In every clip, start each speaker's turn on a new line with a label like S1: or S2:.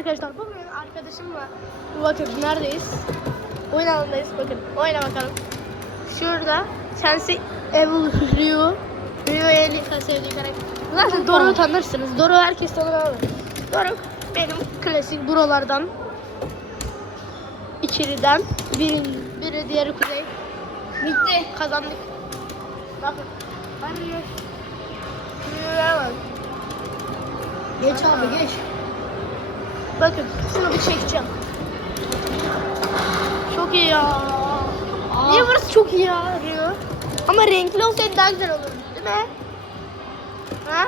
S1: Arkadaşlar bugün arkadaşımla bakın neredeyiz? Oyun alanındayız bakın. Oyna bakalım. Şurada Sensi Evil Ryu. Ryu en sevdiği karakter. Zaten Doruk'u tanırsınız. Doruk herkes tanır abi. Doruk benim klasik buralardan. İkiliden. Biri, biri diğeri kuzey. Bitti. Kazandık. Bakın. Ben Ryu. Ryu'ya bak.
S2: Geç abi geç.
S1: Bakın şunu bir çekeceğim. Çok iyi ya. Niye burası çok iyi ya Rio? Ama renkli olsaydı daha güzel olurdu değil mi? Ha?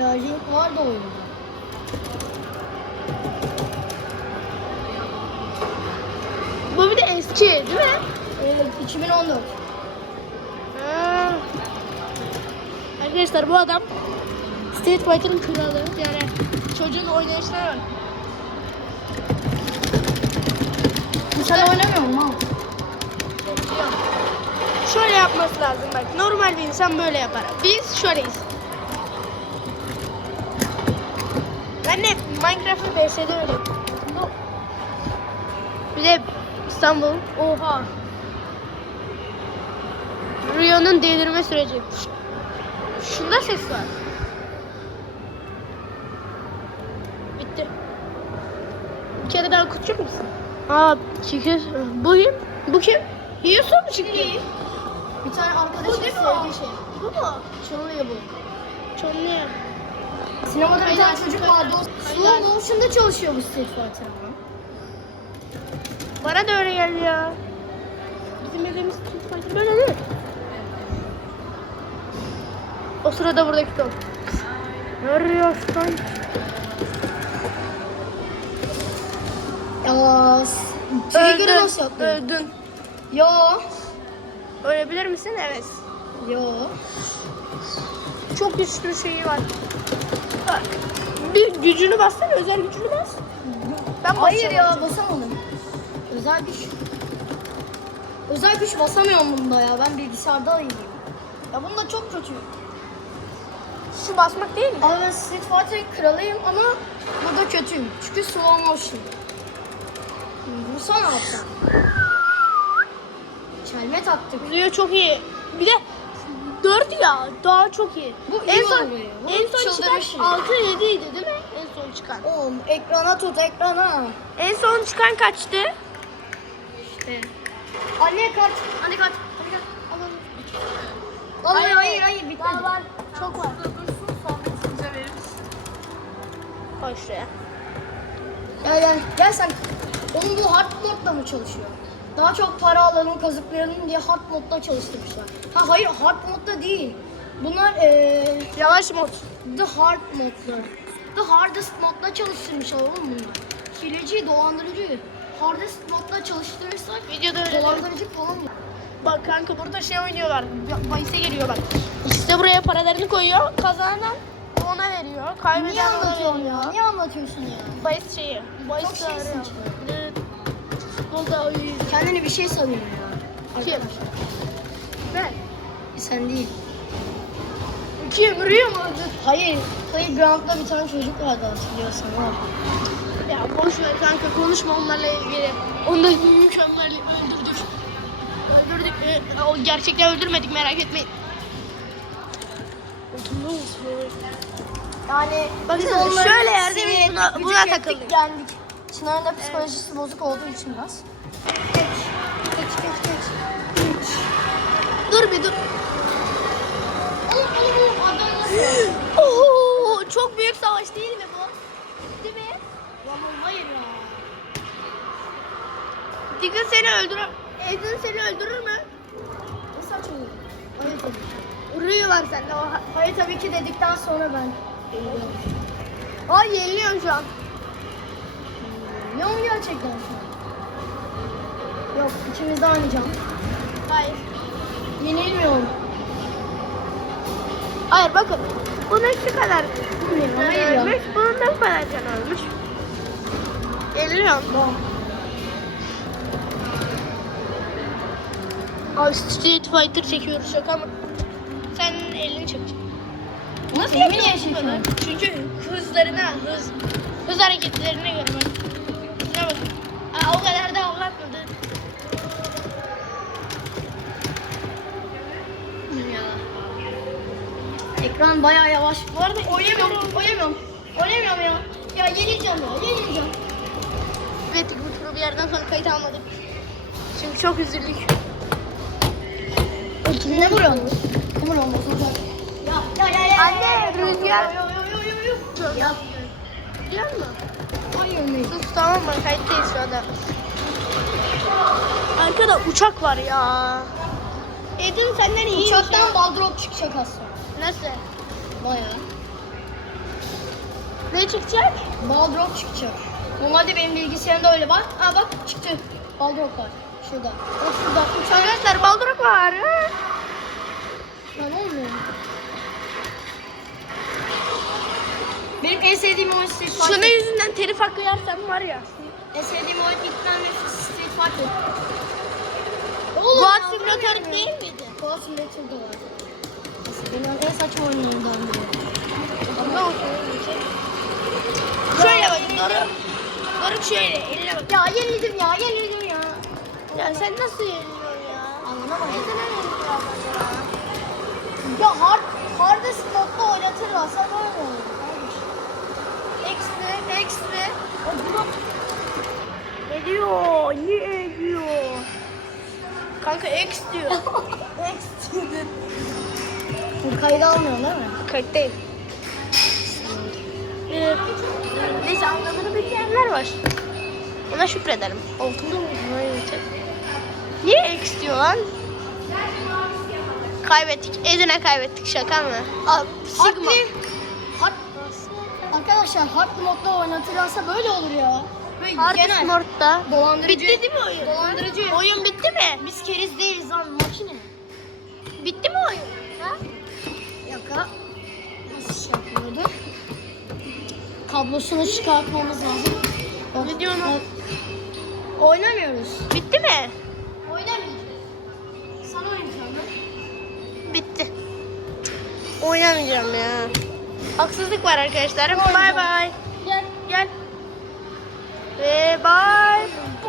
S2: Ya Jink var da oyunda.
S1: Bu bir de eski değil mi?
S2: Evet 2014.
S1: Ha. Arkadaşlar bu adam Street Fighter'ın kralı. Yani çocuğun oynayışına bak.
S2: Sen oynamıyor musun ha?
S1: Şöyle yapması lazım bak. Normal bir insan böyle yapar. Biz şöyleyiz. Ben de Minecraft'ı VS'de öyle. Bir de İstanbul. Oha. Rio'nun delirme süreci. Şunda ses var. Bitti. Bir kere daha okutacak mısın? Aa, çıkıyor. Bu kim? Bu kim? Yiyorsun mu çıktı?
S2: Bir tane
S1: Bu
S2: arkadaşım
S1: değil mi o?
S2: sevdiği şey.
S1: Bu mu?
S2: Çalıyor bu.
S1: Çalınıyor.
S2: Sinemada bir tane çocuk vardı. O slow motion'da çalışıyor bu Street Fighter ama.
S1: Bana da öyle geldi ya. Bizim evimiz Street Fighter böyle değil. O sırada buradaki top. Ne arıyorsun?
S2: Ya Trigger'ı nasıl yaptın?
S1: Öldün.
S2: Yo.
S1: Ölebilir misin? Evet.
S2: Yo.
S1: Çok güçlü şeyi var. Bak. Bir gücünü bassana, özel gücünü bas. Ben
S2: Hayır ya basamadım. Özel güç. Özel güç basamıyorum bunda ya. Ben bilgisayarda oynayayım. Ya bunda çok kötü.
S1: Şu basmak değil mi?
S2: Abi ben Street Fighter kralıyım ama burada kötüyüm. Çünkü slow motion. Vursana hatta. Çelme taktık.
S1: Rio çok iyi. Bir de 4 ya daha çok iyi.
S2: Bu
S1: en
S2: iyi
S1: son,
S2: oluyor. Bu
S1: en son
S2: çıldırmış
S1: çıkan
S2: ya.
S1: 6 7 idi değil mi? En son çıkan.
S2: Oğlum ekrana tut ekrana.
S1: En son çıkan kaçtı?
S2: İşte. Anne kaç. Anne kaç. Hadi gel. Al, al. Hayır hayır hayır bitmedi.
S1: Daha var. Çok var. Koy şuraya.
S2: Gel gel. Gel sen. Onun bu hard modda mı çalışıyor? Daha çok para alalım, kazıklayalım diye hard modda çalıştırmışlar. Ha hayır hard modda değil. Bunlar eee
S1: Yavaş mod.
S2: The hard modda. The hardest modda çalıştırmışlar oğlum bunlar. Hileci, dolandırıcı. Hardest modda çalıştırırsak
S1: Videoda öyle.
S2: dolandırıcı falan mı?
S1: Bak kanka burada şey oynuyorlar. Bahise geliyor bak. İşte buraya paralarını koyuyor. Kazanan ona veriyor. Kaybeden
S2: Niye
S1: ona
S2: anlatıyorsun
S1: veriyor.
S2: ya? Niye anlatıyorsun ya?
S1: Bahis şeyi. Bahis
S2: Çok şeysin. Kendini bir şey sanıyor ya.
S1: Kim?
S2: Arkadaşlar.
S1: Ben.
S2: Sen değil.
S1: Kim? Rio mu?
S2: Hayır. Playground'da bir tane çocuk vardı hatırlıyorsan. O.
S1: Ya boş ver kanka konuşma onlarla ilgili. Onları mükemmel öldürdük. Öldürdük. Ee, o gerçekten öldürmedik merak etmeyin.
S2: Yani
S1: Bakın
S2: biz onları
S1: şöyle yerde biz buna-
S2: ettik,
S1: takıldık.
S2: Yendik. Çınar'ın da psikolojisi bozuk olduğu için biraz. Geç. Geç geç geç. Geç.
S1: Dur bir dur.
S2: Oğlum?
S1: Oo, çok büyük savaş değil mi bu? Değil mi?
S2: Lan hayır ya.
S1: Diggle seni öldürür. Edin seni öldürür mü?
S2: Ne saçmalıyorsun? Hayır tabii
S1: var sende.
S2: Hayır tabii ki dedikten sonra ben.
S1: Aa yeniliyorsun şu an.
S2: Ne o gerçekten şu an? Yok ikimiz de oynayacağım.
S1: Hayır.
S2: Yenilmiyorum.
S1: Hayır bakın. Bunun şu kadar
S2: Hayır ya.
S1: ölmüş. Bunun da bu kadar can ölmüş. Yeniliyorsun.
S2: Tamam.
S1: Abi Street Fighter çekiyoruz şaka mı? Sen elini çek.
S2: Nasıl
S1: Yemin
S2: niye çekiyorsun?
S1: bana. Çünkü hızlarına, hız, hız hareketlerine göre bak. Şuna bak. Aa, o kadar da avlatmadı.
S2: Ekran bayağı yavaş. Bu arada oynamıyorum, oynamıyorum. Oynamıyorum ya. Ya yenileceğim ya, yenileceğim.
S1: Evet bu turu bir yerden sonra kayıt almadık. Çünkü çok üzüldük.
S2: Ne vuruyorsun? Ne vuruyorsun? Bozulacak. Ya, ya, ya, ya.
S1: Anne, rüzgar.
S2: Ya,
S1: Biliyor musun?
S2: mı?
S1: Sus tamam mı? Kayıttayız şu anda. Arkada uçak var ya. Edin senden iyi
S2: Uçaktan baldrop çıkacak aslında.
S1: Nasıl?
S2: Bayağı.
S1: Ne çıkacak?
S2: Baldrop çıkacak. Normalde benim bilgisayarımda öyle var. Aa bak çıktı. Baldrop var. Şurada. Bak şurada.
S1: Arkadaşlar baldurak var. ha.
S2: Lan olmuyor. Benim en sevdiğim oyun Street
S1: Şunun
S2: Fighter.
S1: yüzünden telif hakkı yersem var ya.
S2: En sevdiğim oyun ilk tane Street Fighter.
S1: Boğaz
S2: ya,
S1: simülatörü değil miydi?
S2: Boğaz Simulator'da var. En saçma biri.
S1: Şöyle bakın Doruk. Doruk şöyle eline bak.
S2: Ya yenildim ya yenildim ya.
S1: Ya sen nasıl yeniliyorsun ya?
S2: Anlamadım.
S1: Neden yeniliyorsun ya?
S2: Ya hard, hardest modda oynatırlarsa böyle olur.
S1: Ekstra, ekstra. Ne diyor? Ne diyor? Kanka X diyor. X diyor.
S2: Bu kaydı almıyorsun değil mi?
S1: Kayıttayım. Ee, neyse anlamını bilmeyenler var. Ona şükredelim. Altında mı? Niye X diyor lan? Kaybettik. Ezine kaybettik. Şaka mı? Al, Sigma.
S2: Hard, arkadaşlar hard modda oynatırlarsa böyle olur ya. Böyle
S1: Hard
S2: genel. Dolandırıcı.
S1: Bitti değil mi oyun?
S2: Dolandırıcı.
S1: Oyun bitti mi?
S2: Biz keriz değiliz lan makine.
S1: Bitti mi oyun? Ha?
S2: Yaka. Nasıl şey yapıyordu? Kablosunu çıkartmamız lazım. Bak,
S1: Ne diyorsun?
S2: bak. Oynamıyoruz.
S1: Bitti mi?
S2: Oynamayacağız. Sana oynayacağım
S1: Bitti. Oynamayacağım ya. Haksızlık var arkadaşlar. Bay bay.
S2: Gel.
S1: Gel. Ve bay.